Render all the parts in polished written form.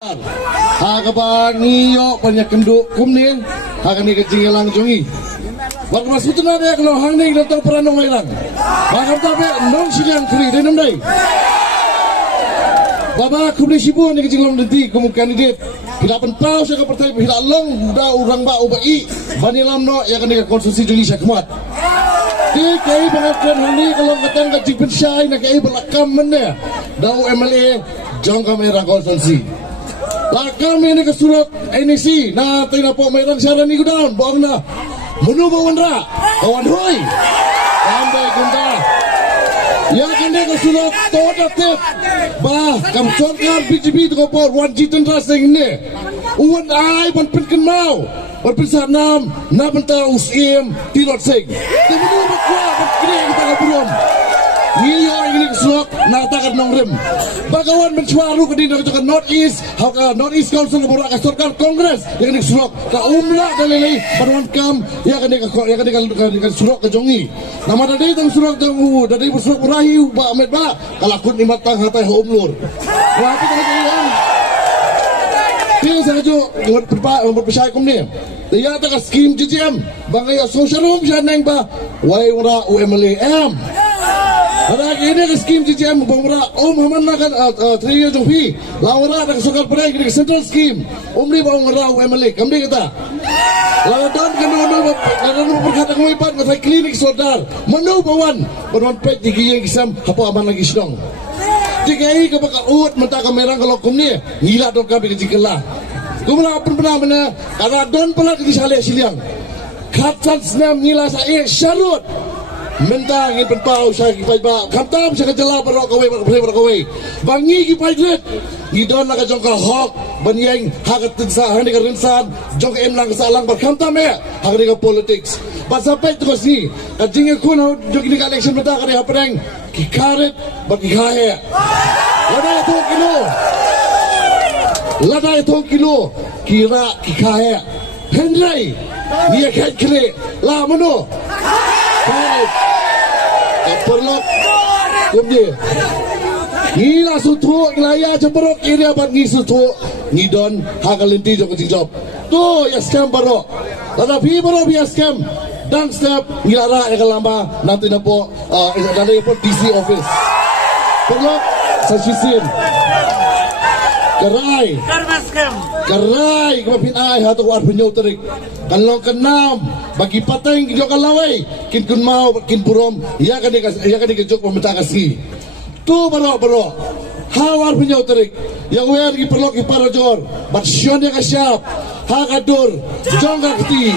Hagabang iyo panyakenduk kumni hagan ni kecing lang jungi. Wag masutun na dia kalau hang ni datang peranong ilang. Bakar tapi nong silang kri denam dai. Baba kumni sibu ni kecing lang denti kumu kandidat. Hilapan pau sa partai hilalong da urang ba ubai banilam no ya kan ni konstitusi jungi sakmat. Di kai bangatkan hang ni kalau katang kecing pensai nak kai belakam mende. Dau MLA jong kamera konstitusi. Kami ini kesurat NEC na tina po mayroon siya ni gudaon buang na munu bawan ra kawan hoy sampai gunda ya kende kesurat toda tip bah kam sorkar BJP to po wan jitan rasing ne uwan ay ban pinken mau ban pinsan nam na banta usim tilot sing temu bakwa bakre kita kaburon Iyo ini kesuap natakan nongrem. Bagawan mencuaru ke dina ke North East, North East Council berak sorkar Kongres yang kesuap ka umla dalilai panuan kam ya kan kesuap ke jongi. Nama tadi tang suap jongu dari bersuap rahiu ba amet ba kalakun imatang hatai umlur. Wah apa tadi yang dia saja berpercaya kum ni. Dia tak skim JJM bangai social room siya neng ba wai ura UMLAM. Ada ini ke skim JJM bangura haman nakan 3 years of fee lawara ada sokal pernah ke central scheme umri bangura UMLA kami kata lawan kena berkata kami pat ngai klinik sodar menu bawan bawan pet digi yang kisam apa aman lagi sedang digai ke baka ut mata kamera kalau kumni ngila dok kami kejikelah kumla pernah mana karena don pala di sale siliang katan senam ngila saya syarut mentang ingin penpau saya kipai ba kamtam saya kejala barok kowe bangi kipai glet ngidon nak jong ka hok banyeng hakat tinsa hani ka rinsan jong em lang salang bar kamtam ya hak ka politics pasapai tu kasi kajing kun jong ni election mata ka hapreng kikaret bagi khahe lada itu kilo kira kikahe Henry dia kait kre la mano perlok kumdi ngila sutu ngilaya jeperok ini apa ngisutu ngidon hagalinti jok job tu ya scam baro tetapi baro ya scam dan step ngilara ya kalamba nanti napo dari po DC office perlok sasisin Karai kemapin ay hato ko arpunyo terik kanlong kenam bagi pateng kidyo kalaway kin kun mau kin purom ya kan jok pemerintah kasih tu baro hawar punyo terik yang wer gi perlo ki parajor bat syon ya kasyap hakadur jong kakti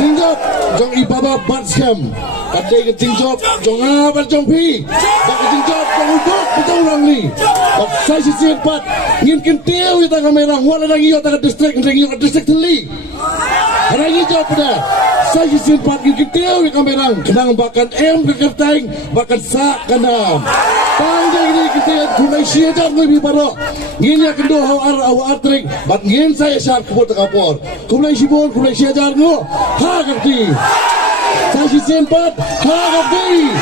jinjop jong ibaba bat scam kadai ke jinjop jong abar jong pi bak jinjop jong udok betul orang ni bak saya sisi empat ngin kintiu kita kamera wala lagi yo tak distrik teli lagi jawab pada saya sisi empat ngin kintiu kita kamera kenang bakan ke kerteng bakan sak kanam panjang ini kita kunai siajar lebih baru ngin ya kendo hawa atrik bat ngin saya syak kubur tekapor kunai sibon kunai siajar ngo ha kakti saya sisi empat ha kakti